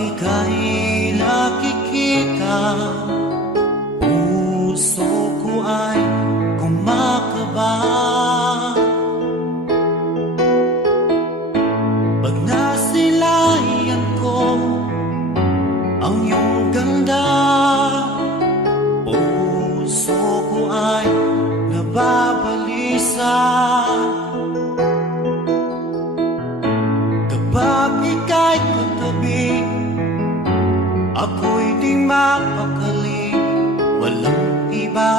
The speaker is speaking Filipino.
ika'y nakikita, puso ko ay kumakaba. Pag nasilayan ko ang iyong ganda, puso ko ay nababalisa. Kapag ika'y katabi, ako'y di mapakali, walang iba